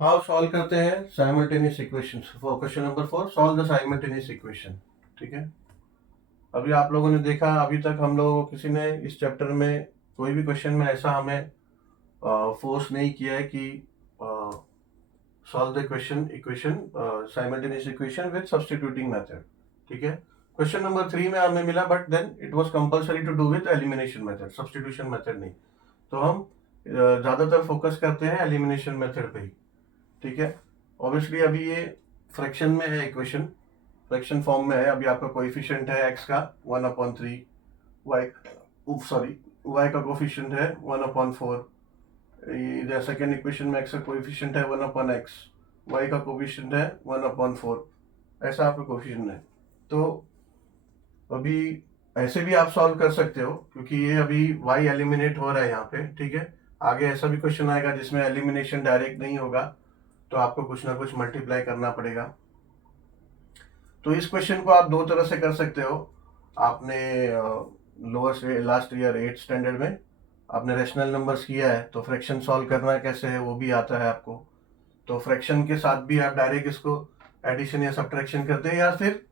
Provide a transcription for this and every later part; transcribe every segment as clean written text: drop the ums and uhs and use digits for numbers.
How solve करते हैं simultaneous equation for question number 4, solve the simultaneous equation. ठीक है, अभी आप लोगों ने देखा, अभी तक हम लोगों को किसी ने इस चैप्टर में कोई भी क्वेश्चन में ऐसा हमें फोर्स नहीं किया है कि solve the equation simultaneous equation with substituting method. ठीक है, क्वेश्चन नंबर 3 में हमें मिला, but then it was compulsory to do with elimination method, substitution method नहीं। तो हम ज्यादातर फोकस करते हैं एलिमिनेशन मेथड पे ही। ठीक है, ऑब्वियसली अभी ये फ्रैक्शन में है, इक्वेशन फ्रैक्शन फॉर्म में है। अभी आपका कोएफिशिएंट है एक्स का 1/3, वाई सॉरी वाई का कोएफिशिएंट है 1/4। इधर सेकेंड इक्वेशन में एक्स का कोएफिशिएंट है 1/x, वाई का कोएफिशिएंट है 1/4। ऐसा आपका कोएफिशिएंट है। तो अभी ऐसे भी आप सॉल्व कर सकते हो, क्योंकि ये अभी y एलिमिनेट हो रहा है यहाँ पे। ठीक है, आगे ऐसा भी क्वेश्चन आएगा जिसमें एलिमिनेशन डायरेक्ट नहीं होगा, तो आपको कुछ ना कुछ मल्टीप्लाई करना पड़ेगा। तो इस क्वेश्चन को आप दो तरह से कर सकते हो। आपने लोअर से लास्ट ईयर 8th स्टैंडर्ड में आपने रेशनल नंबर्स किया है, तो फ्रैक्शन सॉल्व करना कैसे है वो भी आता है आपको। तो फ्रैक्शन के साथ भी आप डायरेक्ट इसको एडिशन या सब्ट्रैक्शन करते हैं, या फिर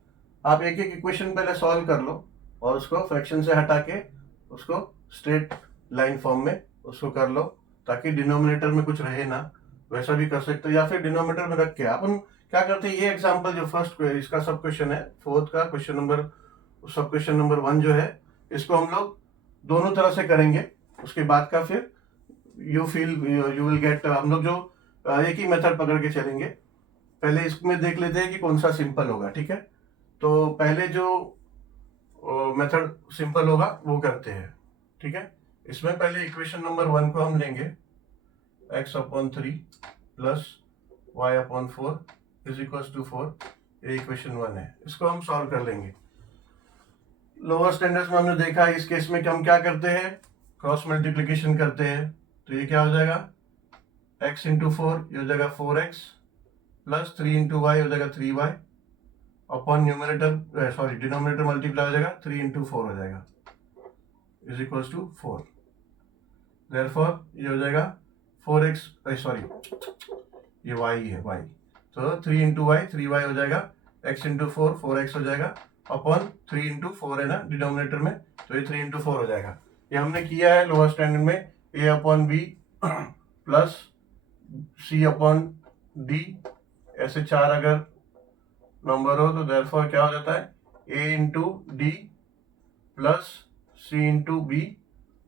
आप एक एक इक्वेशन पहले सॉल्व कर लो और उसको फ्रैक्शन से हटा के उसको स्ट्रेट लाइन फॉर्म में उसको कर लो, ताकि डिनोमिनेटर में कुछ रहे ना। वैसा भी कर सकते हो, या फिर डिनोमिनेटर में रख के अपन क्या करते हैं, ये एग्जांपल जो फर्स्ट इसका सब क्वेश्चन है, फोर्थ का क्वेश्चन नंबर, सब क्वेश्चन नंबर 1 जो है, इसको हम लोग दोनों तरह से करेंगे। उसके बाद का फिर यू विल गेट, हम लोग जो एक ही मेथड पकड़ के चलेंगे। पहले इसमें देख लेते हैं कि कौन सा सिंपल होगा। ठीक है, तो पहले जो मेथड सिंपल होगा वो करते हैं। ठीक है, इसमें पहले इक्वेशन नंबर 1 को हम लेंगे, x/3 plus y/4 is equal to 4। ये इक्वेशन 1 है, इसको हम सॉल्व कर लेंगे। लोअर स्टैंडर्ड्स में हमने देखा, इस केस में हम क्या करते हैं, क्रॉस मल्टीप्लीकेशन करते हैं। तो ये क्या हो जाएगा, x इंटू 4 ये हो जाएगा 4x, प्लस 3 इंटू वाई हो जाएगा 3y, upon numerator sorry denominator multiply हो जाएगा 3 इंटू 4 हो जाएगा, इज इक्वल टू 4। देयरफॉर ये हो जाएगा 4x, सॉरी ये y है, y, तो 3 इंटू वाई 3y हो जाएगा, x इंटू 4 4x हो जाएगा, अपॉन 3 इंटू 4 है ना डिनोमिनेटर में, तो ये 3 इंटू 4 हो जाएगा। ये हमने किया है लोअर स्टैंडर्ड में, a/b प्लस c/d, ऐसे 4 अगर नंबर हो तो देयरफॉर क्या हो जाता है, a into D plus C into B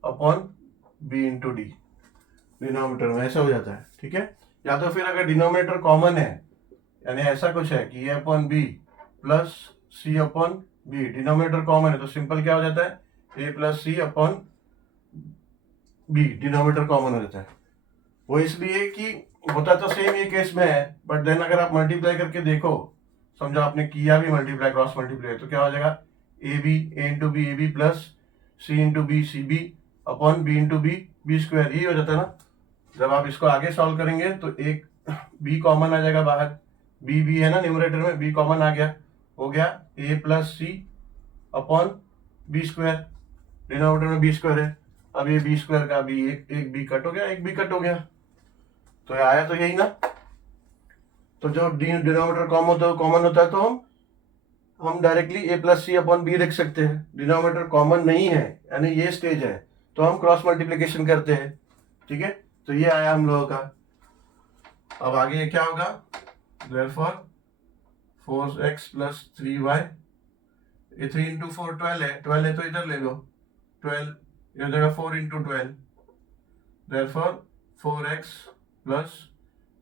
upon B into D, denominator में ऐसा हो जाता है। ठीक है, या तो फिर अगर डिनोमिनेटर कॉमन है, यानी ऐसा कुछ है कि a/b plus c/b, denominator common है, तो सिंपल क्या हो जाता है, a plus C upon B, denominator common हो जाता है। वो इसलिए कि होता तो सेम ये केस में है, बट देन अगर आप मल्टीप्लाई करके देखो, समझो आपने किया भी मल्टीप्लाई, क्रॉस मल्टीप्लाई, तो क्या हो जाएगा, A into B A B plus C into B C B upon B into B B square, यही हो जाता है ना। जब आप इसको आगे सॉल्व करेंगे तो एक बी कॉमन आ जाएगा बाहर, बी है ना न्यूमरेटर में, बी कॉमन आ गया, हो गया ए plus C upon B square, denominator में बी स्क्वायर है। अब ये बी स्क्वायर का बी, एक बी कट हो गया, एक बी कट हो गया, तो आया तो यही ना। तो जो डिनोमिनेटर कॉमन होता है, तो हम डायरेक्टली ए प्लस सी अपॉन बी लिख सकते हैं। डिनोमिनेटर कॉमन नहीं है, यानी ये स्टेज है, तो हम क्रॉस मल्टीप्लिकेशन करते हैं। ठीक है, तो ये आया हम लोगों का। अब आगे क्या होगा, देयरफॉर 4x प्लस 3y, ये 3 इंटू 4 12 है, 12 है तो इधर ले लो 12, ये हो जाएगा 4 into 12, therefore 4x plus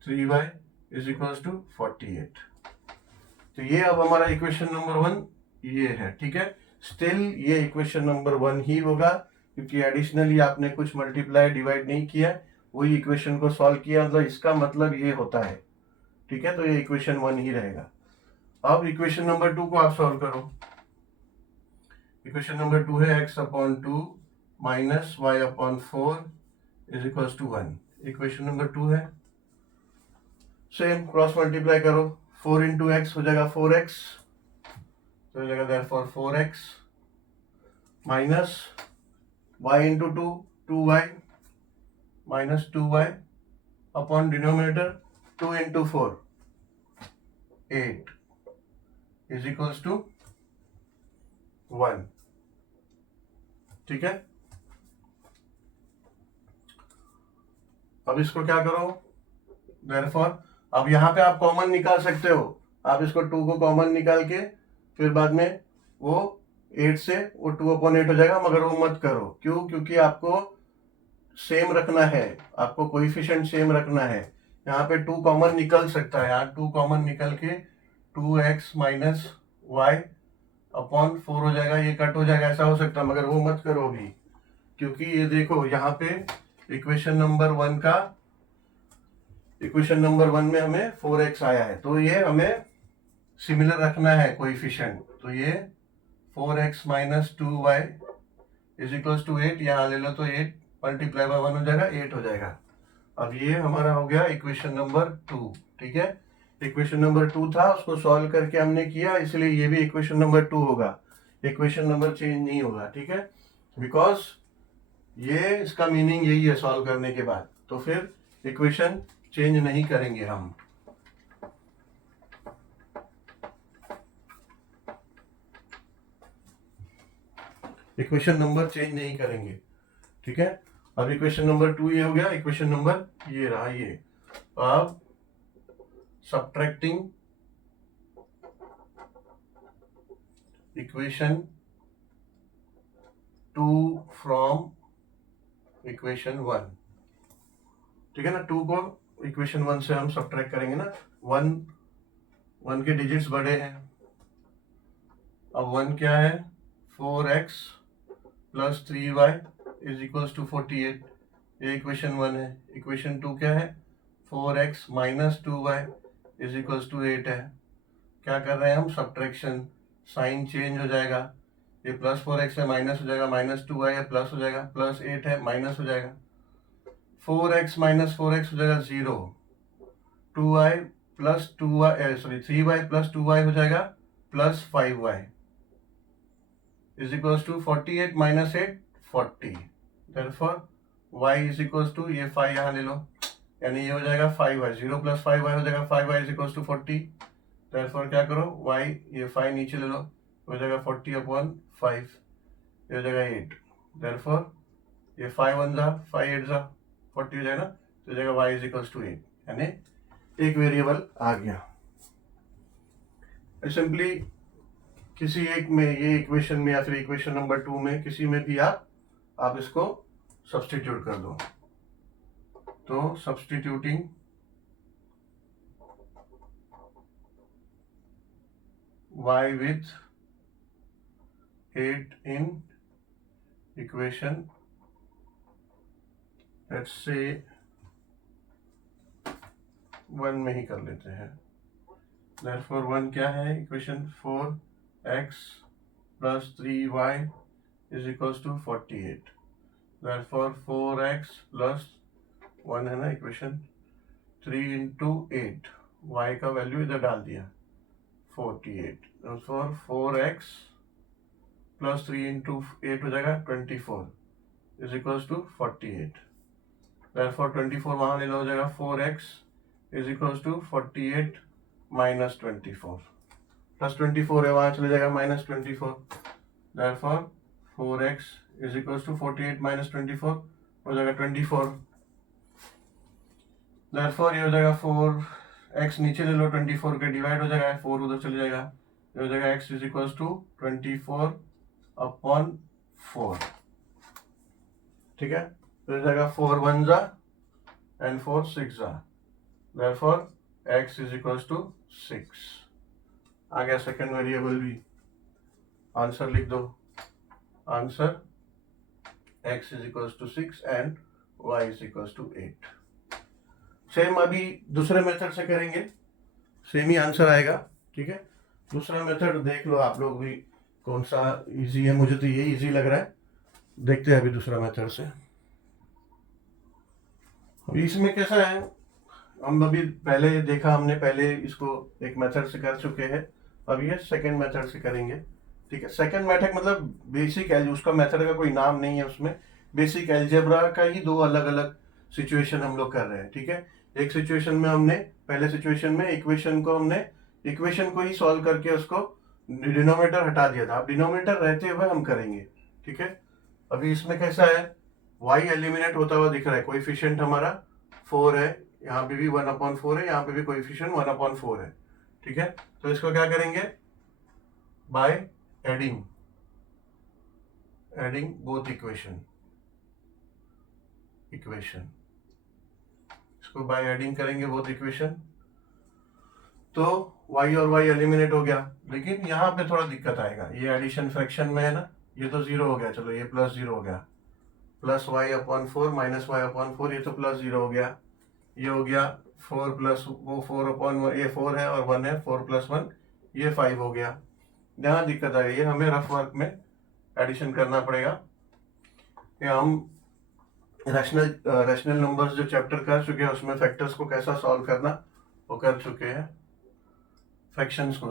3y is equal to 48। तो ये अब हमारा इक्वेशन नंबर 1 ये है। ठीक है, स्टिल ये इक्वेशन नंबर 1 ही होगा, क्योंकि एडिशनली आपने कुछ मल्टीप्लाई डिवाइड नहीं किया, वही इक्वेशन को सॉल्व किया, तो इसका मतलब ये होता है। ठीक है, तो ये इक्वेशन 1 ही रहेगा। अब इक्वेशन नंबर 2 को आप सॉल्व करो। इक्वेशन नंबर 2 है x/2 minus y/4 is equal to 1। Equation number 2 है, सेम क्रॉस मल्टीप्लाई करो, 4 इंटू एक्स हो जाएगा 4x, तो हो जाएगा therefore 4x minus y into 2 2y minus 2y upon denominator 2 into 4 8 is equals to 1। ठीक है, अब इसको क्या करो, देयरफॉर अब यहाँ पे आप कॉमन निकाल सकते हो, आप इसको 2 को कॉमन निकाल के फिर बाद में वो 8 से वो 2/8 हो जाएगा, मगर वो मत करो। क्यों? क्योंकि आपको सेम रखना है, आपको कोएफिशिएंट सेम रखना है। यहाँ पे 2 कॉमन निकल सकता है, यहाँ 2 कॉमन निकल के 2x माइनस वाई अपॉन 4 हो जाएगा, ये कट हो जाएगा, ऐसा हो सकता है, मगर वो मत करो अभी। क्योंकि ये देखो यहाँ पे इक्वेशन नंबर 1 में हमें 4x आया है, तो ये हमें सिमिलर रखना है कोएफिशिएंट। तो ये 4x minus 2y is equal to 8, यहाँ ले लो तो 8 मल्टीप्लाई बाय 1 हो जाएगा, 8 हो जाएगा। अब ये हमारा हो गया इक्वेशन नंबर 2। ठीक है, इक्वेशन नंबर 2 था, उसको सॉल्व करके हमने किया, इसलिए ये भी इक्वेशन नंबर 2 होगा, इक्वेशन नंबर चेंज नहीं होगा। ठीक है, बिकॉज ये इसका मीनिंग यही है सॉल्व करने के बाद, तो फिर इक्वेशन चेंज नहीं करेंगे हम। इक्वेशन नंबर चेंज नहीं करेंगे। ठीक है, अब इक्वेशन नंबर 2 ये हो गया, इक्वेशन नंबर ये रहा ये। अब सब्ट्रैक्टिंग इक्वेशन 2 फ्रॉम इक्वेशन 1। ठीक है ना, 2 को इक्वेशन 1 से हम सब्ट्रैक्ट करेंगे ना, 1 के डिजिट्स बड़े हैं। अब 1 क्या है, 4x plus 3y is equals to 48, ये इक्वेशन 1 है। इक्वेशन 2 क्या है, 4x minus 2y is equals to 8 है। क्या कर रहे हैं हम, सब्ट्रैक्शन, साइन चेंज हो जाएगा, ये प्लस 4x है माइनस हो जाएगा, माइनस 2y है प्लस हो जाएगा, प्लस 8 है माइनस हो जाएगा, 4x माइनस 4x हो जाएगा 0, 2y plus 2y sorry 3y plus 2y हो जाएगा plus 5y is equals to 48 minus 8 40। Therefore y is equals to ये 5 यहाँ ले लो, यानी ये हो जाएगा 5y, 0 प्लस 5y हो जाएगा 5y is equals to 40। Therefore क्या करो, y ये 5 नीचे ले लो, हो जाएगा 40/5, ये हो जाएगा 8। देयरफॉर ये 5 1 जा 5 8 जा 40 हो जाएगा ना, तो हो जाएगा y इज इक्वल्स टू 8, यानी एक वेरिएबल आ गया। सिंपली किसी एक में, ये इक्वेशन में या फिर इक्वेशन नंबर 2 में, किसी में भी आप इसको सब्स्टिट्यूट कर दो। तो substituting y with 8 in equation, let's say 1 में ही कर लेते हैं। therefore 1 क्या है, equation 4x plus 3y is equals to 48। therefore 4x plus 1 है ना इक्वेशन, 3 इंटू 8, y का वैल्यू इधर डाल दिया 48। therefore 4x प्लस 3 इंटू 8 हो जाएगा 24 इज इक्वल्स टू 48। therefore 24 वहाँ ले लो, हो जाएगा 4x is equals to 48 minus 24, plus 24 है वहाँ चले जाएगा minus 24। therefore 4x is equals to 48 minus 24 हो जाएगा 24। therefore ये हो जाएगा 4x नीचे ले लो, 24 के डिवाइड हो जाएगा, 4 उधर चले जाएगा, ये हो जाएगा x इज इक्वल्स टू 24/4। ठीक है, तो हो जाएगा 4 1 जा एंड 4 6 जा, therefore x is equals to 6 आ गया। सेकेंड वेरिएबल भी, आंसर लिख दो, answer x is equals to 6 and y is equals to 8। Same अभी दूसरे मेथड से करेंगे, सेम ही आंसर आएगा। ठीक है, दूसरा मेथड देख लो आप लोग भी कौन सा इजी है, मुझे तो ये इजी लग रहा है। देखते हैं अभी दूसरा मेथड से। अभी इसमें कैसा है, हम अभी पहले देखा, हमने पहले इसको एक मेथड से कर चुके हैं, अब ये सेकंड मेथड से करेंगे। ठीक है, सेकंड मेथड मतलब बेसिक एल्जेब्रा, उसका मेथड का कोई नाम नहीं है, उसमें बेसिक एल्जेब्रा का ही दो अलग अलग सिचुएशन हम लोग कर रहे हैं। ठीक है, एक सिचुएशन में हमने पहले सिचुएशन में इक्वेशन को ही सॉल्व करके उसको डिनोमिनेटर हटा दिया था। अब डिनोमिनेटर रहते हुए हम करेंगे, ठीक है। अभी इसमें कैसा है, y एलिमिनेट होता हुआ दिख रहा है, कोएफिशिएंट हमारा 4 है, यहाँ पे भी 1/4 है, यहाँ पे भी कोएफिशिएंट 1/4 है, ठीक है। तो इसको क्या करेंगे, बाय एडिंग बोथ इक्वेशन इसको बाय एडिंग करेंगे बोथ इक्वेशन, तो y और y एलिमिनेट हो गया। लेकिन यहाँ पे थोड़ा दिक्कत आएगा, ये एडिशन फ्रैक्शन में है ना, ये तो 0 हो गया, चलो ये प्लस 0 हो गया, प्लस y/4 माइनस y/4, ये तो प्लस 0 हो गया, ये हो गया 4 प्लस वो 4/1, ये 4 है और 1 है, 4 + 1 ये 5 हो गया। यहाँ दिक्कत आ गई है, हमें रफ वर्क में एडिशन करना पड़ेगा। ये हम रैशनल नंबर्स जो चैप्टर कर चुके हैं उसमें फैक्टर्स को कैसा सॉल्व करना वो कर चुके हैं। फ्रैक्शंस को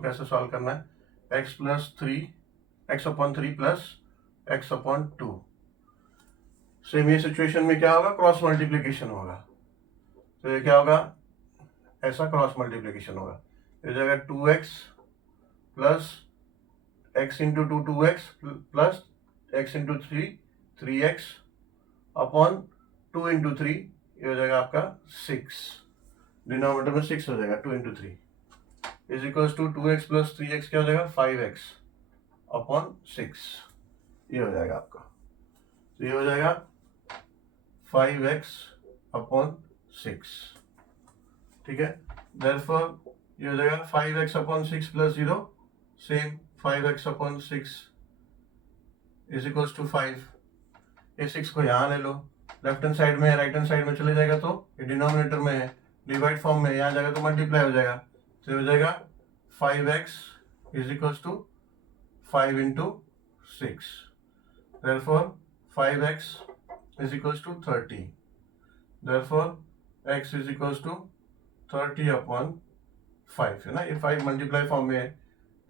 कैसे सॉल्व करना है, x/3 प्लस x/2। सेम ये सिचुएशन में क्या होगा, क्रॉस मल्टीप्लिकेशन होगा, तो ये क्या होगा, ऐसा क्रॉस मल्टीप्लिकेशन होगा, ये जगह 2x plus x into 2 2x plus x into 3 3x upon 2 into 3, ये हो जाएगा आपका 6, डिनोमिनेटर में 6 हो जाएगा, 2 into 3 is equals to 2x plus 3x क्या हो जाएगा, 5x अपॉन 6, ये हो जाएगा आपका, तो ये हो जाएगा 5x अपॉन 6, ठीक है। देयरफॉर ये हो जाएगा 5x upon 6 plus 0, same 5x upon 6 is equals to 5। ये 6 को यहाँ ले लो, लेफ्ट हैंड साइड में है, राइट हैंड साइड में चले जाएगा तो ये डिनोमिनेटर में है, डिवाइड फॉर्म में, यहाँ जाएगा तो मल्टीप्लाई हो जाएगा, तो हो जाएगा 5x is equals to 5 into 6, therefore 5x is equals to 30, therefore x is equals to 30 upon 5 है ना, ये 5 मल्टीप्लाई फॉर्म में है,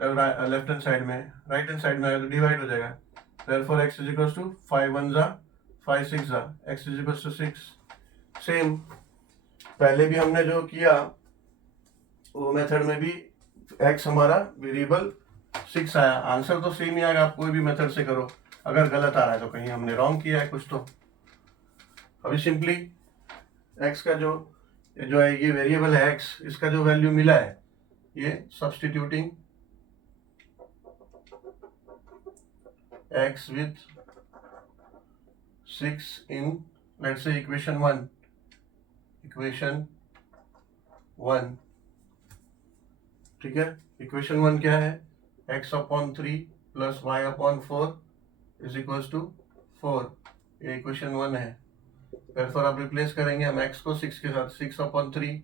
लेफ्ट हैंड साइड में, राइट हैंड साइड में आएगा तो डिवाइड हो जाएगा, therefore x is equals to 5 1 जा 5 6 जा, x is equals to 6। Same पहले भी हमने जो किया वो मेथड में भी x हमारा वेरिएबल 6 आया, आंसर तो सेम ही आएगा, आप कोई भी मेथड से करो, अगर गलत आ रहा है तो कहीं हमने रॉन्ग किया है कुछ। तो अभी सिंपली x का जो है ये वेरिएबल है x, इसका जो वैल्यू मिला है ये substituting x with 6 in let's say equation 1, ठीक है। इक्वेशन 1 क्या है, x/3 plus y/4 is equals to 4, ये इक्वेशन 1 है। therefore आप रिप्लेस करेंगे हम x को 6 के साथ, 6/3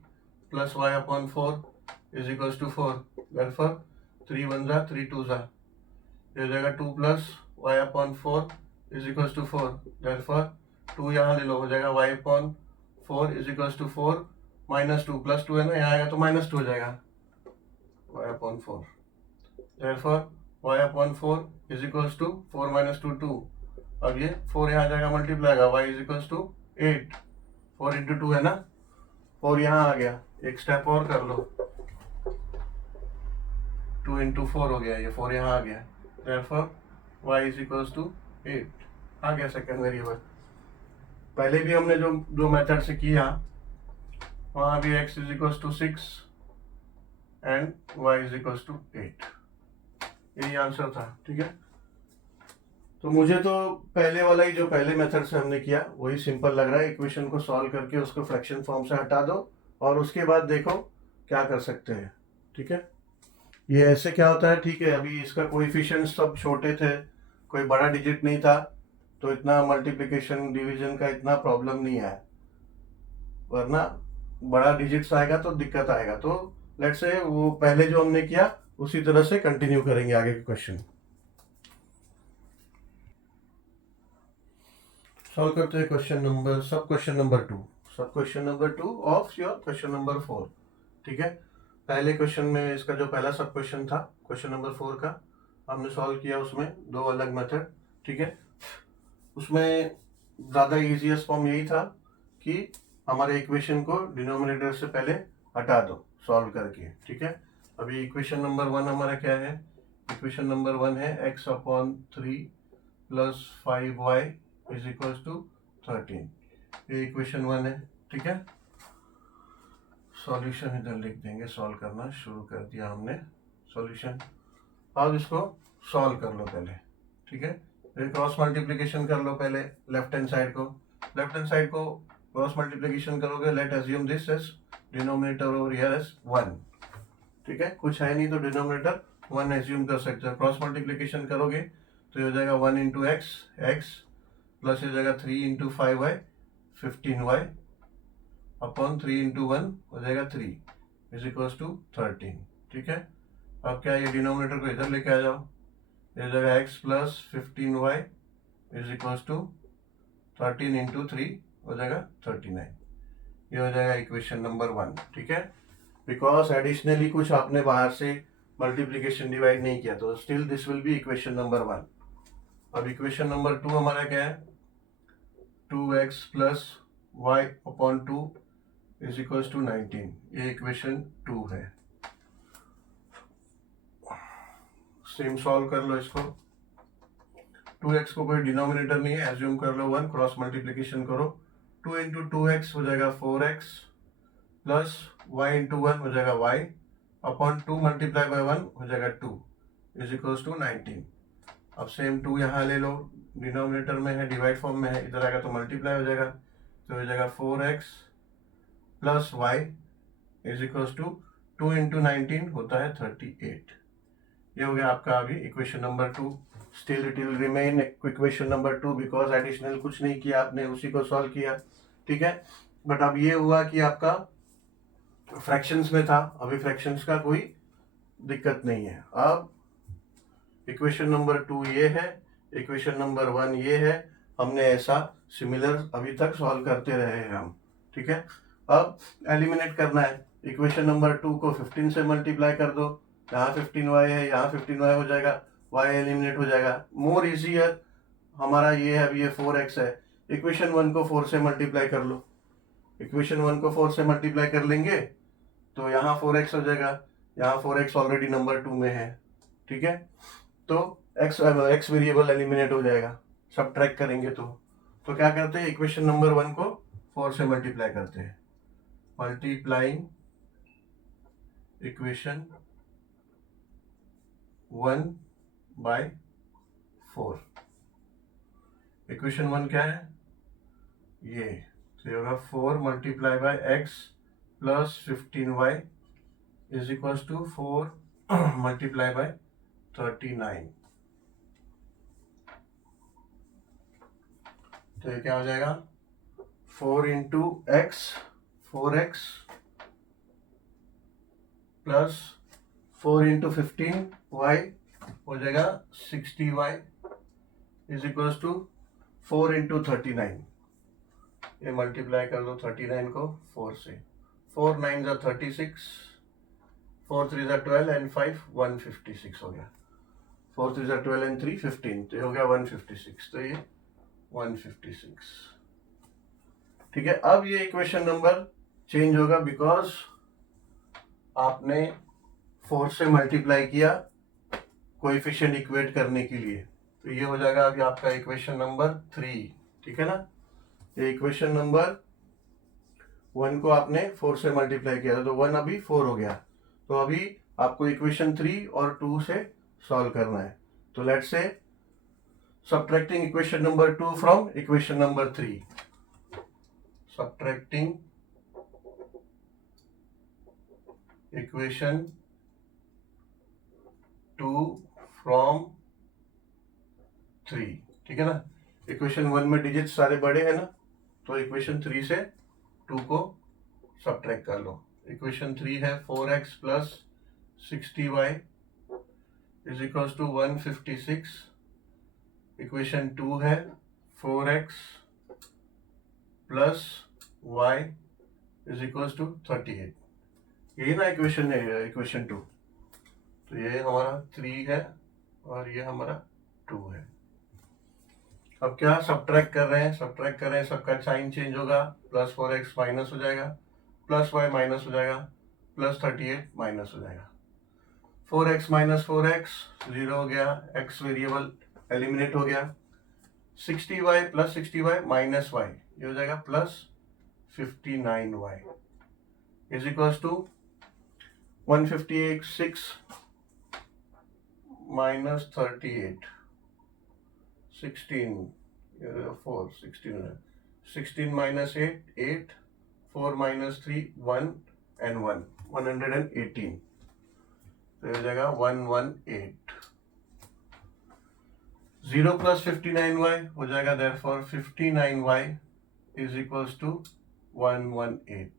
plus y/4 is equals to 4, therefore 3 1 जा 3 2 जा, ये हो जाएगा 2 plus y/4 is equals to 4, therefore 2 यहाँ ले लो, हो जाएगा y/4 is equals to 4 minus 2 plus 2 है ना, यहाँ आएगा तो माइनस 2 हो जाएगा y/4, therefore y/4 is equals to 4 minus 2 2, अब ये 4 यहाँ जाएगा मल्टीप्लाई आएगा, y is equals to 8, 4 into 2 है ना, 4 यहाँ आ गया, एक स्टेप और कर लो, 2 इंटू 4 हो गया, ये 4 यहाँ आ गया, therefore y is equals to 8 आ गया सेकेंड वेरिएबल। पहले भी हमने जो मेथड से किया वहाँ भी x is equals to 6 and y is equals to 8, यही आंसर था, ठीक है। तो मुझे तो पहले वाला ही जो पहले मेथड से हमने किया वही सिंपल लग रहा है, इक्वेशन को सॉल्व करके उसको फ्रैक्शन फॉर्म से हटा दो और उसके बाद देखो क्या कर सकते हैं, ठीक है। ये ऐसे क्या होता है, ठीक है, अभी इसका कोएफिशिएंट्स सब छोटे थे, कोई बड़ा डिजिट नहीं था, तो इतना मल्टीप्लिकेशन डिवीजन का इतना प्रॉब्लम नहीं है, वरना बड़ा डिजिट्स आएगा तो दिक्कत आएगा। तो लेट्स से वो पहले जो हमने किया उसी तरह से कंटिन्यू करेंगे आगे के क्वेश्चन। सॉल्व करते हैं सब question number 2 of your question number 4, ठीक है। पहले क्वेश्चन में इसका जो पहला सब क्वेश्चन था क्वेश्चन नंबर 4 का हमने सॉल्व किया, उसमें 2 अलग मेथड, ठीक है। उसमें ज़्यादा इजीएस्ट फॉर्म यही था कि हमारे इक्वेशन को डिनोमिनेटर से पहले हटा दो सॉल्व करके, ठीक है। अभी इक्वेशन नंबर 1 हमारा क्या है, इक्वेशन नंबर 1 है x/3 plus 5y is equals to 13। ये इक्वेशन 1 है, ठीक है। सॉल्यूशन इधर लिख देंगे, सॉल्व करना शुरू कर दिया हमने सॉल्यूशन। अब इसको सॉल्व कर लो पहले, ठीक है। फिर क्रॉस मल्टीप्लिकेशन कर लो पहले लेफ्ट हैंड साइड को, लेफ्ट हैंड साइड को क्रॉस मल्टीप्लिकेशन करोगे, let assume this as denominator over here as 1, ठीक है। कुछ है नहीं तो डिनोमिनेटर 1 एज्यूम कर सकते हो। क्रॉस मल्टीप्लिकेशन करोगे तो ये हो जाएगा 1 इंटू एक्स प्लस ये हो जाएगा 3 into 5y 15y upon 3 into 1 हो जाएगा 3 इज इक्वल्स टू 13, ठीक है। अब क्या, ये डिनोमिनेटर को इधर लेके आ जाओ, ये हो जाएगा x plus 15y is equals to 13 into 3 हो जाएगा 39। ये हो जाएगा इक्वेशन नंबर 1, ठीक है। बिकॉज एडिशनली कुछ आपने बाहर से मल्टीप्लिकेशन डिवाइड नहीं किया तो still this will be equation number 1। अब इक्वेशन नंबर 2 हमारा क्या है, 2x plus y upon 2 is equals to 19। ये इक्वेशन 2 है। सेम सॉल्व कर लो इसको। 2x को कोई डिनोमिनेटर नहीं है, एज्यूम कर लो 1, क्रॉस मल्टीप्लिकेशन करो, 2 इंटू 2x हो जाएगा 4x प्लस y इंटू 1 हो जाएगा y अपॉन 2 मल्टीप्लाई बाय 1 हो जाएगा 2 इज इक्वल्स टू 19। अब सेम 2 यहाँ ले लो, डिनोमिनेटर में है, डिवाइड फॉर्म में है, इधर आएगा तो मल्टीप्लाई हो जाएगा, तो हो जाएगा 4x plus y is equals to 2 into 19 होता है 38। ये हो गया आपका अभी equation number 2। Still it will remain equation number 2 because additional कुछ नहीं किया आपने, उसी को सॉल्व किया, ठीक है। बट अब ये हुआ कि आपका फ्रैक्शंस में था, अभी फ्रैक्शंस का कोई दिक्कत नहीं है। अब इक्वेशन नंबर 2 ये है, इक्वेशन नंबर 1 ये है। हमने ऐसा सिमिलर अभी तक सॉल्व करते रहे हैं हम, ठीक है। अब एलिमिनेट करना है, इक्वेशन नंबर 2 को 15 से मल्टीप्लाई कर दो, यहाँ 15y है, यहाँ 15y हो जाएगा, y एलिमिनेट हो जाएगा। मोर इजियर हमारा ये है, अभी ये 4x है, इक्वेशन 1 को 4 से मल्टीप्लाई कर लो, इक्वेशन 1 को 4 से मल्टीप्लाई कर लेंगे तो यहाँ 4x हो जाएगा, यहाँ 4x ऑलरेडी नंबर 2 में है, ठीक है। तो x वेरिएबल एलिमिनेट हो जाएगा, सब ट्रैक करेंगे तो क्या करते हैं, इक्वेशन नंबर 1 को 4 से मल्टीप्लाई करते हैं, मल्टीप्लाइंग इक्वेशन 1 बाय 4। इक्वेशन 1 क्या है, ये तो होगा 4 multiply by x plus 15y is equals to 4 multiply by 39। तो ये क्या हो जाएगा, 4 into x 4x plus 4 into 15y हो जाएगा 60y is equals to 4 into 39। ये मल्टीप्लाई कर दो 39 को 4 से, 4 9 जा 36, 4 3 जा 12 एंड 5 156 हो गया, 4 3 जा 12 एंड 3 15, तो ये हो गया 156, तो ये 156, ठीक है। अब ये इक्वेशन नंबर चेंज होगा बिकॉज आपने 4 से मल्टीप्लाई किया कोएफिशिएंट इक्वेट करने के लिए, तो ये हो जाएगा अभी आपका इक्वेशन नंबर 3, ठीक है ना। ये इक्वेशन नंबर 1 को आपने 4 से मल्टीप्लाई किया था तो 1 अभी 4 हो गया, तो अभी आपको इक्वेशन 3 और 2 से सॉल्व करना है। तो let's say subtracting equation number 2 from equation number 3, subtracting equation 2 from 3, ठीक है ना। इक्वेशन 1 में डिजिट सारे बड़े हैं ना, तो इक्वेशन 3 से 2 को सब्ट्रैक्ट कर लो। इक्वेशन 3 है 4x plus 60y is equals to 156। Equation 2 है 4x plus y is equals to 38। यही ना इक्वेशन है, इक्वेशन 2, तो ये हमारा 3 है और ये हमारा 2 है। अब क्या सब्ट्रैक्ट कर रहे हैं, सबका साइन चेंज होगा, प्लस 4x माइनस हो जाएगा, प्लस y माइनस हो जाएगा, प्लस 38 माइनस हो जाएगा। 4x माइनस 4x 0 हो गया, x वेरिएबल एलिमिनेट हो गया। 60y plus 60y minus y, ये हो जाएगा plus 59y is equals to 156 minus 38, 16 4 16 minus 8 8, 4 minus 3 1 and 1 118, तो ये हो जाएगा 118। 0 प्लस 59y हो जाएगा, therefore 59y is equals to 118,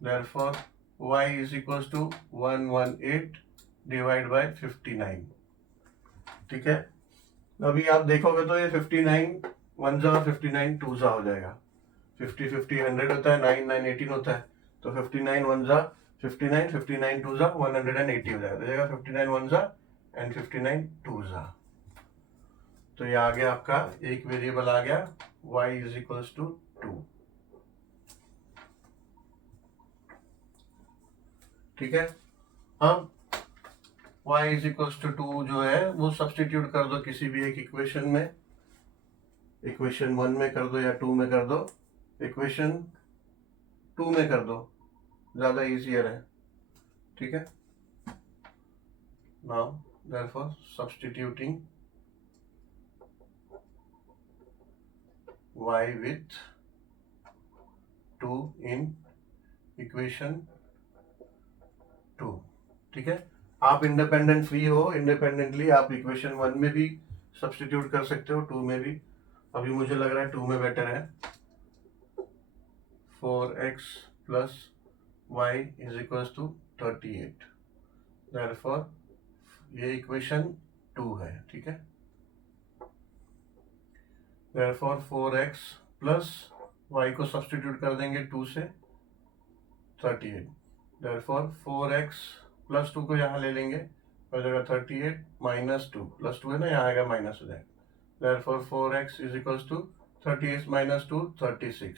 therefore y is equals to 118 divide by 59। ठीक है, अभी आप देखोगे तो ये 59 वन जा और 59 टू जा हो जाएगा। 50 50 100 होता है, 9 9 18 होता है, तो 59 वन जा 59, 59 टू जा 180 हो जाएगा, तो जाएगा 59 वन जा एंड 59 टू जा। तो ये आ गया आपका एक वेरिएबल आ गया y इज इक्वल्स टू 2। ठीक है, अब y इज इक्वल्स टू 2 जो है वो सब्स्टिट्यूट कर दो किसी भी एक इक्वेशन में, इक्वेशन 1 में कर दो या 2 में कर दो, इक्वेशन 2 में कर दो, ज्यादा इजियर है। ठीक है, now therefore substituting y with 2 in equation 2। ठीक है, आप इंडिपेंडेंट फ्री हो, इंडिपेंडेंटली आप इक्वेशन 1 में भी सब्स्टिट्यूट कर सकते हो, 2 में भी। अभी मुझे लग रहा है 2 में बेटर है। 4x plus y is equals to 38, therefore ये इक्वेशन 2 है। ठीक है, देयरफॉर 4x प्लस y को सब्स्टिट्यूट कर देंगे 2 से 38, देयरफॉर 4x प्लस 2 को यहाँ ले लेंगे, हो जाएगा 38 माइनस 2, प्लस 2 है ना, यहाँ आएगा माइनस हो जाएगा, therefore 4x is equals to 38 minus 2 36,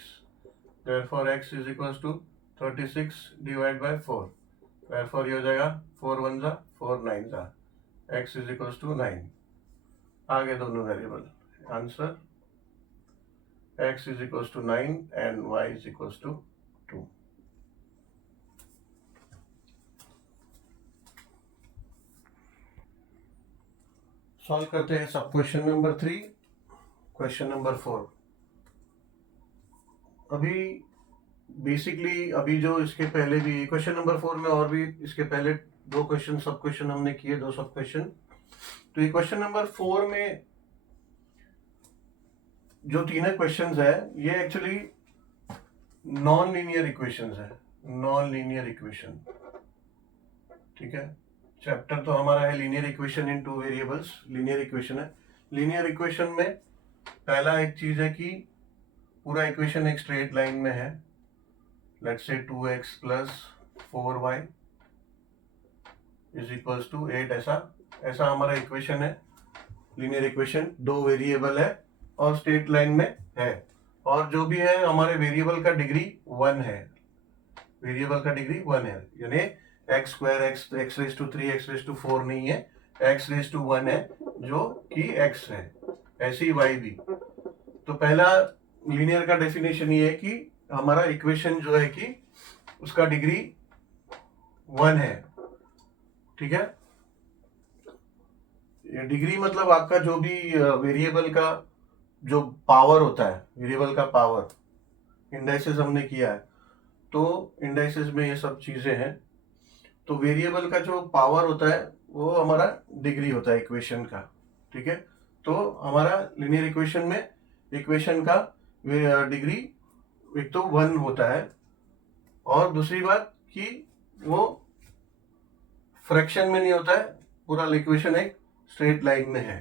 therefore x is equals to 36 divide by 4, therefore ये हो जाएगा 4 1 जा 4 9 जा, x इज इक्वल्स टू 9। आगे दोनों variable, answer x is equals to 9 and y is equals to 2। Solve करते हैं सब क्वेश्चन नंबर 3, क्वेश्चन नंबर 4। अभी बेसिकली अभी जो इसके पहले भी क्वेश्चन नंबर 4 में और भी इसके पहले 2 क्वेश्चन सब क्वेश्चन हमने किए, 2 सब क्वेश्चन। तो ये क्वेश्चन नंबर 4 में जो तीनों क्वेश्चंस है ये एक्चुअली नॉन लीनियर इक्वेशंस है, नॉन लीनियर इक्वेशन। ठीक है, चैप्टर तो हमारा है linear equation in 2 variables, linear equation है। लीनियर इक्वेशन में पहला एक चीज है कि पूरा इक्वेशन एक स्ट्रेट लाइन में है, let's say 2x plus 4y is equals to 8, ऐसा हमारा इक्वेशन है। लीनियर इक्वेशन 2 वेरिएबल है और स्ट्रेट लाइन में है, और जो भी है हमारे वेरिएबल का डिग्री 1 है, वेरिएबल का डिग्री 1 है, यानी x square x raise to 3 x raise to 4 नहीं है, एक्स रेज टू 1 है जो कि x है, ऐसे ही y भी। तो पहला लीनियर का डेफिनेशन ये है कि हमारा इक्वेशन जो है कि उसका डिग्री 1 है। ठीक है, डिग्री मतलब आपका जो भी वेरिएबल का जो पावर होता है, वेरिएबल का पावर, इंडाइसेस हमने किया है, तो इंडाइसेस में ये सब चीजें हैं। तो वेरिएबल का जो पावर होता है वो हमारा डिग्री होता है इक्वेशन का। ठीक है, तो हमारा लीनियर इक्वेशन में इक्वेशन का डिग्री एक तो 1 होता है, और दूसरी बात कि वो फ्रैक्शन में नहीं होता है, पूरा इक्वेशन एक स्ट्रेट लाइन में है।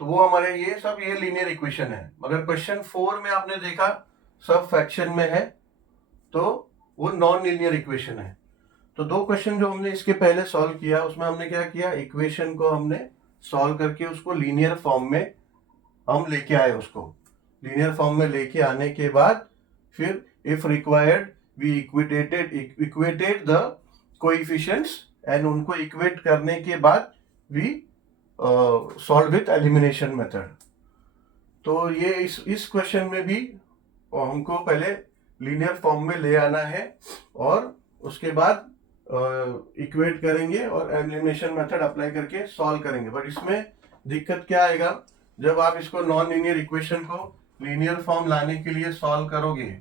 तो वो हमारे ये लीनियर इक्वेशन है। मगर क्वेश्चन 4 में आपने देखा सब फ्रैक्शन में है, तो वो नॉन लीनियर इक्वेशन है। तो 2 क्वेश्चन जो हमने इसके पहले सॉल्व किया उसमें हमने क्या किया, इक्वेशन को हमने सॉल्व करके उसको लीनियर फॉर्म में हम लेके आए उसको लीनियर फॉर्म में लेके आने के बाद फिर if required we equated the coefficients and उनको इक्वेट करने के बाद we solve with elimination method. तो ये इस क्वेश्चन में भी हमको पहले लीनियर फॉर्म में ले आना है और उसके बाद इक्वेट करेंगे और एलिमिनेशन मेथड अप्लाई करके सॉल्व करेंगे। बट इसमें दिक्कत क्या आएगा, जब आप इसको नॉन लीनियर इक्वेशन को लीनियर फॉर्म लाने के लिए सॉल्व करोगे,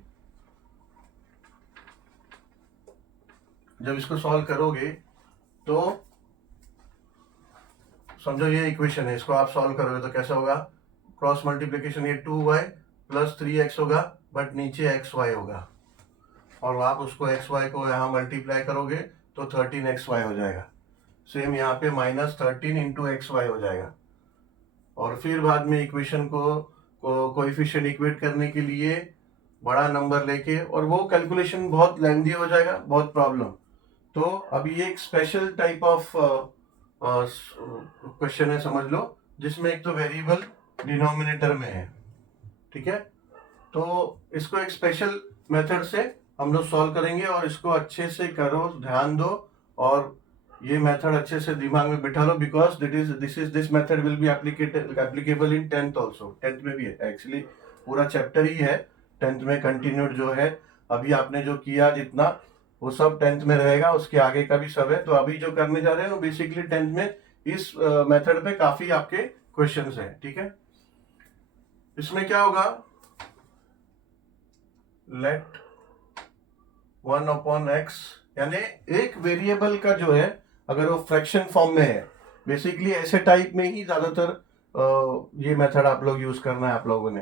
जब इसको सॉल्व करोगे तो समझो ये इक्वेशन है, इसको आप सॉल्व करोगे तो कैसा होगा, क्रॉस मल्टीप्लिकेशन ये 2y प्लस 3x होगा बट नीचे xy होगा और आप उसको xy को यहाँ मल्टीप्लाई करोगे तो 13xy हो जाएगा। सेम यहाँ पे -13 इंटू XY हो जाएगा और फिर बाद में इक्वेशन को कोएफिशिएंट इक्वेट करने के लिए बड़ा नंबर लेके, और वो कैलकुलेशन बहुत लेंथी हो जाएगा, बहुत प्रॉब्लम। तो अभी ये एक स्पेशल टाइप ऑफ क्वेश्चन है समझ लो, जिसमें एक तो वेरिएबल डिनोमिनेटर में है, ठीक है। तो इसको एक स्पेशल मेथड से हम लोग सॉल्व करेंगे और इसको अच्छे से करो, ध्यान दो और ये मेथड अच्छे से दिमाग में बिठा लो, because this method will be applicable in 10th also. 10th में भी है एक्चुअली, पूरा चैप्टर ही है 10th में कंटिन्यूड जो है। अभी आपने जो किया जितना वो सब 10th में रहेगा, उसके आगे का भी सब है। तो अभी जो करने जा रहे हैं वो बेसिकली 10th में इस मेथड पे काफी आपके क्वेश्चंस हैं, ठीक है। इसमें क्या होगा, लेट 1/x, यानी एक वेरिएबल का जो है अगर वो फ्रैक्शन फॉर्म में है, बेसिकली ऐसे टाइप में ही ज्यादातर ये मेथड आप लोग यूज करना है आप लोगों ने।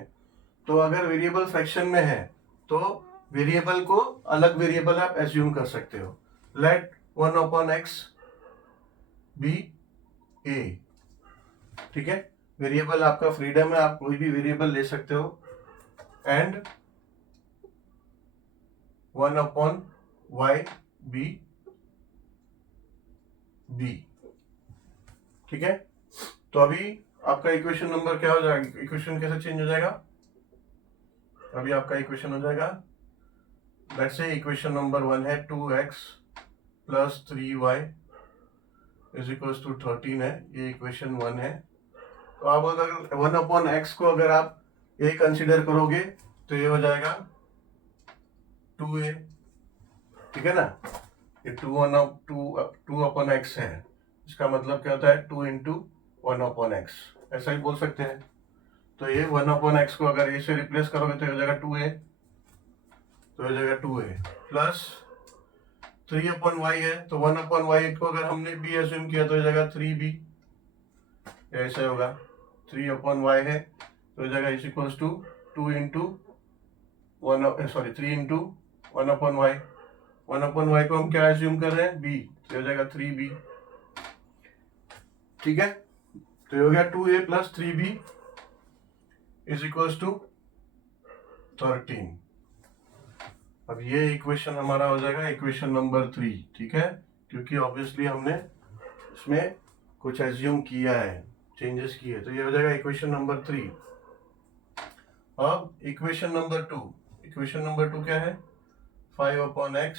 तो अगर वेरिएबल फ्रैक्शन में है तो वेरिएबल को अलग वेरिएबल आप एज्यूम कर सकते हो। लेट 1/x बी a, ठीक है। वेरिएबल आपका फ्रीडम है, आप कोई भी वेरिएबल ले सकते हो। एंड 1/y b b, ठीक है। तो अभी आपका इक्वेशन नंबर क्या हो जाएगा, इक्वेशन कैसे चेंज हो जाएगा, अभी आपका इक्वेशन हो जाएगा, लेट्स से इक्वेशन नंबर 1 है 2x plus 3y is equals to 13 है, ये इक्वेशन 1 है। तो आप अगर 1/x को अगर आप a कंसिडर करोगे तो ये हो जाएगा 2a, ठीक है ना। ये 2/x है, इसका मतलब क्या होता है 2 इंटू 1/x, ऐसा ही बोल सकते हैं। तो ये 1/x को अगर a से रिप्लेस करोगे तो हो जाएगा 2a, तो हो जाएगा 2a प्लस 3/y है, तो 1/y को अगर हमने b एज्यूम किया तो हो जाएगा 3b, ऐसे होगा। 3/y है तो हो जाएगा is equals to 2 into 3 into 1/y, 1/y को हम क्या एज्यूम कर रहे हैं b, तो हो जाएगा 3b, ठीक है। तो हो गया 2a plus 3b is equals to 13। अब ये इक्वेशन हमारा हो जाएगा इक्वेशन नंबर 3, ठीक है, क्योंकि ऑब्वियसली हमने इसमें कुछ एज्यूम किया है, चेंजेस किए, तो ये हो जाएगा इक्वेशन नंबर 3। अब इक्वेशन नंबर 2, इक्वेशन नंबर 2 क्या है, 5/x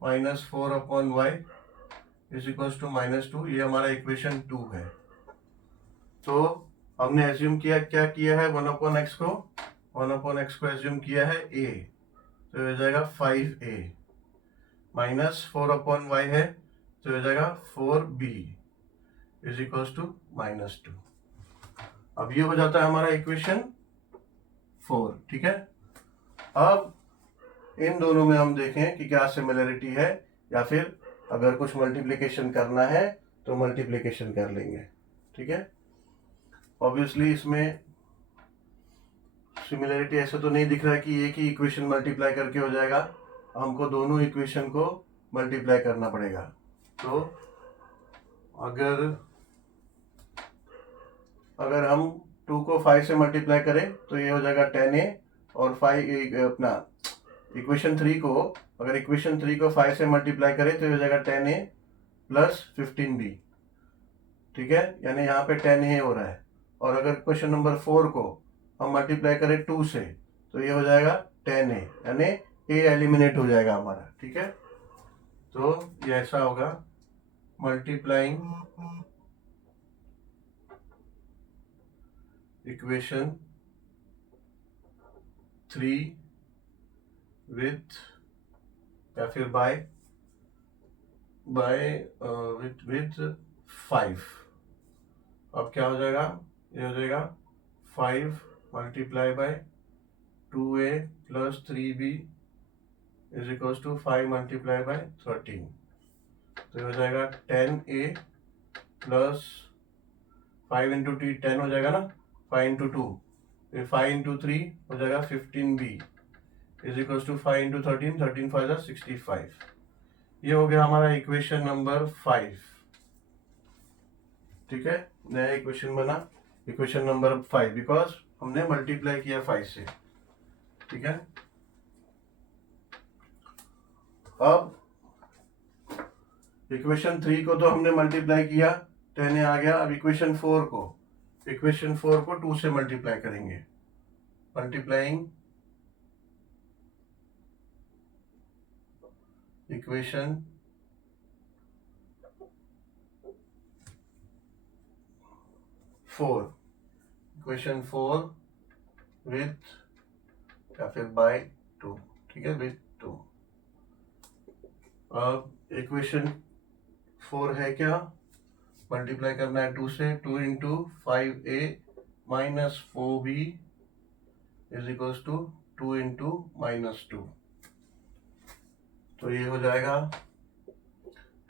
minus 4/y is equals to -2, ये हमारा इक्वेशन 2 है। तो हमने एज्यूम किया, क्या किया है, 1/x को एज्यूम किया है a, तो हो जाएगा 5a माइनस 4/y है तो हो जाएगा 4b इज इक्वल्स टू -2। अब ये हो जाता है हमारा इक्वेशन 4, ठीक है। अब इन दोनों में हम देखें कि क्या सिमिलरिटी है, या फिर अगर कुछ मल्टीप्लिकेशन करना है तो मल्टीप्लिकेशन कर लेंगे, ठीक है। ऑब्वियसली इसमें सिमिलरिटी ऐसे तो नहीं दिख रहा है कि एक ही इक्वेशन मल्टीप्लाई करके हो जाएगा, हमको दोनों इक्वेशन को मल्टीप्लाई करना पड़ेगा। तो अगर हम 2 को 5 से मल्टीप्लाई करें तो ये हो जाएगा 10a, और 5 अपना इक्वेशन 3 को, अगर इक्वेशन 3 को 5 से मल्टीप्लाई करें तो ये हो जाएगा 10a प्लस 15b, ठीक है, यानी यहाँ पे 10a हो रहा है और अगर क्वेश्चन नंबर 4 को हम मल्टीप्लाई करें 2 से तो ये हो जाएगा 10a, यानी a एलिमिनेट हो जाएगा हमारा, ठीक है। तो ये ऐसा होगा, मल्टीप्लाइंग इक्वेशन 3 विथ या फिर बाय विथ 5। अब क्या हो जाएगा, ये हो जाएगा 5 multiply by 2a plus 3b is equal to 5 multiply by 13। तो ये हो जाएगा 10a प्लस 5 इंटू 10 हो जाएगा ना, 5 इंटू 2, फिर 5 इंटू 3 हो जाएगा 15b is equal to 5 into 13, 13 5 65। ये हो गया हमारा इक्वेशन नंबर 5, ठीक है। नया इक्वेशन बना, इक्वेशन नंबर 5, बिकॉज हमने मल्टीप्लाई किया 5 से, ठीक है। अब इक्वेशन 3 को तो हमने मल्टीप्लाई किया, 10 आ गया। अब इक्वेशन 4 को 2 से मल्टीप्लाई करेंगे, मल्टीप्लाइंग इक्वेशन 4 विथ या फिर बाय 2, ठीक है, विथ 2। अब इक्वेशन 4 है क्या, मल्टीप्लाई करना है 2 से, 2 into 5a minus 4b is equal to 2 into -2। तो ये हो जाएगा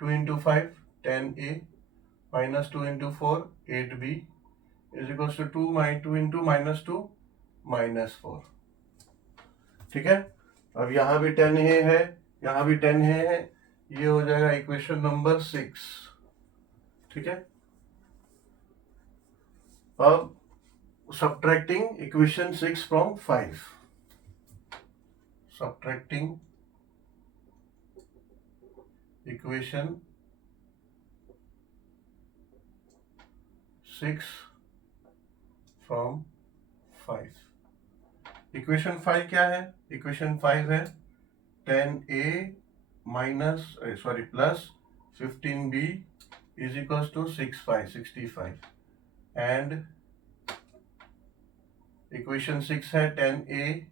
2 into 5 10a minus 2 into 4 8b is equal to 2 into -2 -4, ठीक है। अब यहाँ भी 10 है, यहाँ भी 10 है, ये हो जाएगा इक्वेशन नंबर 6, ठीक है। अब subtracting equation 6 from 5, subtracting equation 6 from 5। Equation 5 क्या है, इक्वेशन 5 है 10a plus 15b is equal to 65 and equation 6 है 10a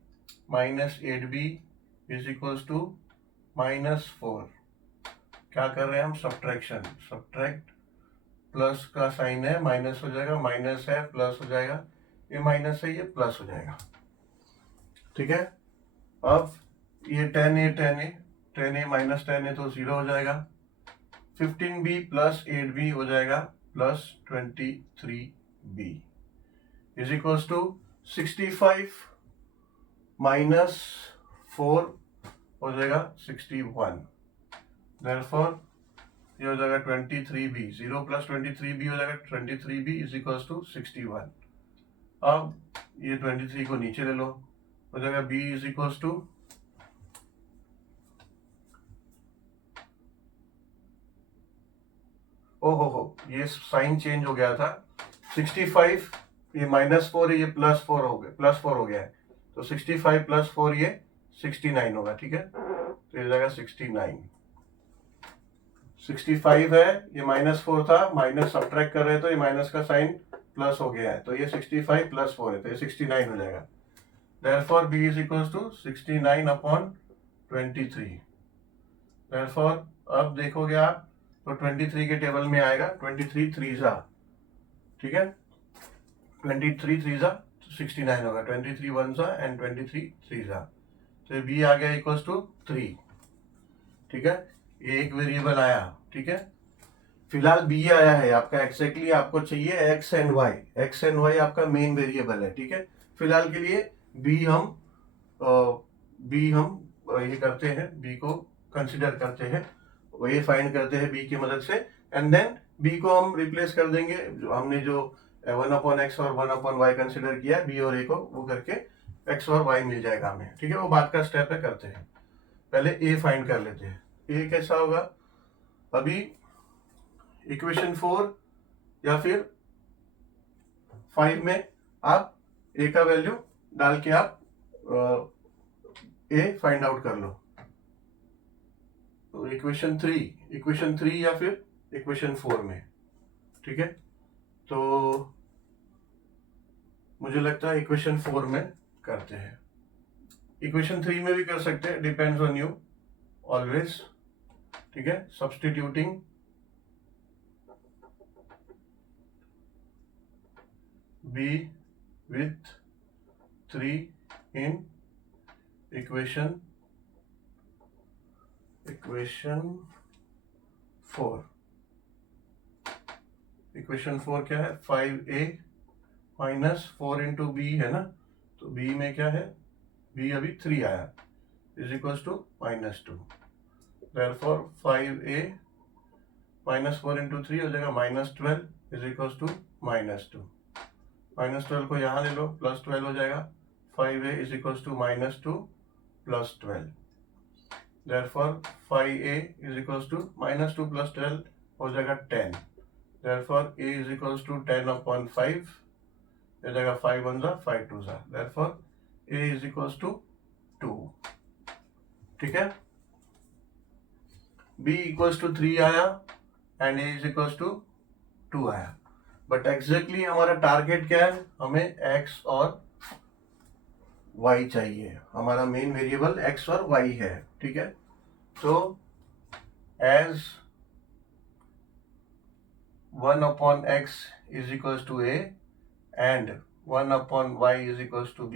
minus 8b is equal to -4। क्या कर रहे हैं हम, सब्ट्रैक्शन, सब्ट्रैक्ट, प्लस का साइन है, माइनस हो जाएगा, माइनस है प्लस हो जाएगा, ये माइनस है ये प्लस हो जाएगा, ठीक है। अब ये 10a माइनस 10a तो 0 हो जाएगा, 15b प्लस 8b हो जाएगा plus 23b is equal to 65 minus 4 हो जाएगा 61। Therefore ये हो जाएगा 23b, 0 प्लस 23b हो जाएगा 23b इज इक्वल टू 61। अब ये 23 को नीचे ले लो, हो जाएगा b इज इक्वल टू ओहो ये साइन चेंज हो गया था, 65 ये -4 है, ये +4 हो गया, +4 हो गया है, तो 65 + 4 ये 69 होगा, ठीक है। तो ये जाएगा 69, 65 है, ये -4 था, माइनस सब्ट्रैक्ट कर रहे तो ये माइनस का साइन प्लस हो गया है, तो ये 65 + 4 है, तो ये 69 हो जाएगा। Therefore b is equals to 69/23। Therefore अब देखोगे आप तो 23 के टेबल में आएगा 23 3 ठीक है, 23 3 69 होगा, 23 1 एंड 23 3 तो b आ गया इक्वल्स टू 3, ठीक है। ये एक वेरिएबल आया, ठीक है। फिलहाल b आया है आपका, एक्जैक्टली आपको चाहिए x एंड y आपका मेन वेरिएबल है, ठीक है। फिलहाल के लिए b हम ये करते हैं, b को कंसिडर करते हैं, ये फाइंड करते हैं b की मदद से, एंड देन b को हम रिप्लेस कर देंगे, हमने जो 1/x और 1/y कंसिडर किया b और a को, वो करके x और y मिल जाएगा हमें, ठीक है। वो बात का स्टेप है, करते हैं। पहले a फाइंड कर लेते हैं, a कैसा होगा, अभी इक्वेशन 4 या फिर 5 में आप ए का वैल्यू डाल के आप ए फाइंड आउट कर लो। तो इक्वेशन 3 या फिर इक्वेशन 4 में, ठीक है। तो मुझे लगता है इक्वेशन 4 में करते हैं। इक्वेशन 3 में भी कर सकते हैं, डिपेंड्स ऑन यू ऑलवेज, ठीक है। Substituting b with 3 in equation 4। Equation 4 क्या है, 5a माइनस 4 इंटू बी है ना, तो b में क्या है, b अभी 3 आया, is equals to -2। Therefore 5a minus 4 into 3 हो जाएगा -12 इज इक्वल्स टू -2। -12 को यहाँ ले लो, +12 हो जाएगा। 5a is equals to -2 + 12। Therefore 5a is equals to -2 + 12 हो जाएगा 10। Therefore a is equals to 10/5 हो जाएगा 5 1 ज़ा 5 2 ज़ा। Therefore a is equals to 2, ठीक है। b इक्वल्स टू 3 आया and a is equals to 2 आया। बट एग्जैक्टली हमारा टारगेट क्या है, हमें x और y चाहिए, हमारा मेन वेरिएबल x और y है, ठीक है। तो as 1/x is equals to a and 1/y is equals to b,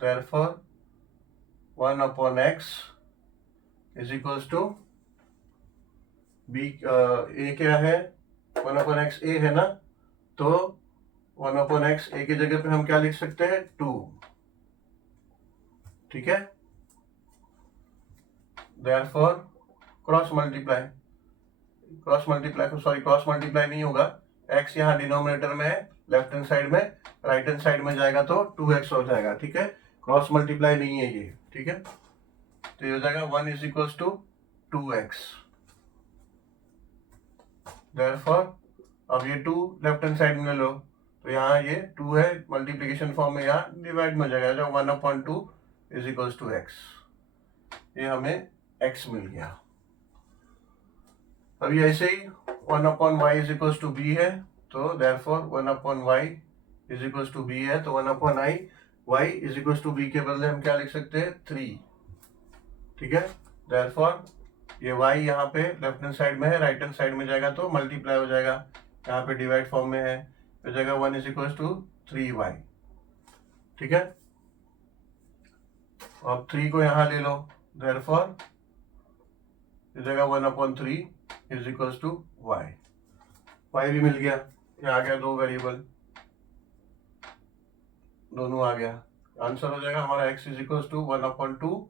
therefore 1/x is equals to b, a क्या है, 1/x a है ना, तो 1/x a की जगह पे हम क्या लिख सकते हैं, 2, ठीक है। देयरफॉर क्रॉस मल्टीप्लाई नहीं होगा, x यहाँ डिनोमिनेटर में है, लेफ्ट हैंड साइड में, राइट हैंड साइड में जाएगा तो 2x हो जाएगा, ठीक है। क्रॉस मल्टीप्लाई नहीं है ये, ठीक है। तो ये हो जाएगा 1 is equals to 2x। Therefore अब ये 2 लेफ्ट हैंड साइड में लो, तो यहाँ ये 2 है, मल्टीप्लिकेशन फॉर्म में यहाँ डिवाइड में हो जाएगा, जो 1/2 इज इक्वल्स टू x। ये हमें x मिल गया। अभी ऐसे ही 1/y is equals to b है, तो therefore 1/y is equals to b है, तो 1/i y is equals to b के बदले हम क्या लिख सकते हैं, 3, ठीक है। देयरफॉर ये y यहाँ पे लेफ्ट हैंड साइड में है, राइट हैंड साइड में जाएगा तो मल्टीप्लाई हो जाएगा, यहाँ पे डिवाइड फॉर्म में है, हो जाएगा 1 इज इक्वल्स टू 3y, ठीक है। अब 3 को यहाँ ले लो, देयरफॉर हो जाएगा 1/3 इज इक्वल्स टू y भी मिल गया, ये आ गया, 2 वेरिएबल दोनों आ गया। आंसर हो जाएगा हमारा x is equals to 1/2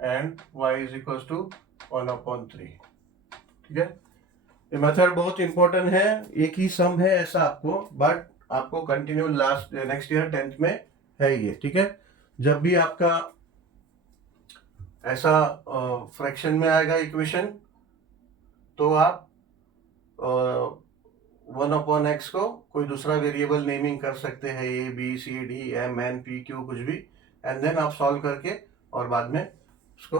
and y is equals to 1/3, ठीक है। ये मेथड बहुत इंपॉर्टेंट है, एक ही सम है ऐसा आपको, बट आपको कंटिन्यू नेक्स्ट ईयर 10th में है ये, ठीक है। जब भी आपका ऐसा फ्रैक्शन में आएगा इक्वेशन, तो आप 1/x को कोई दूसरा वेरिएबल नेमिंग कर सकते हैं, a b c d m n p q कुछ भी, एंड देन आप सॉल्व करके और बाद में उसको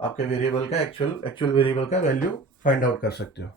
आपके वेरिएबल का एक्चुअल वेरिएबल का वैल्यू फाइंड आउट कर सकते हो।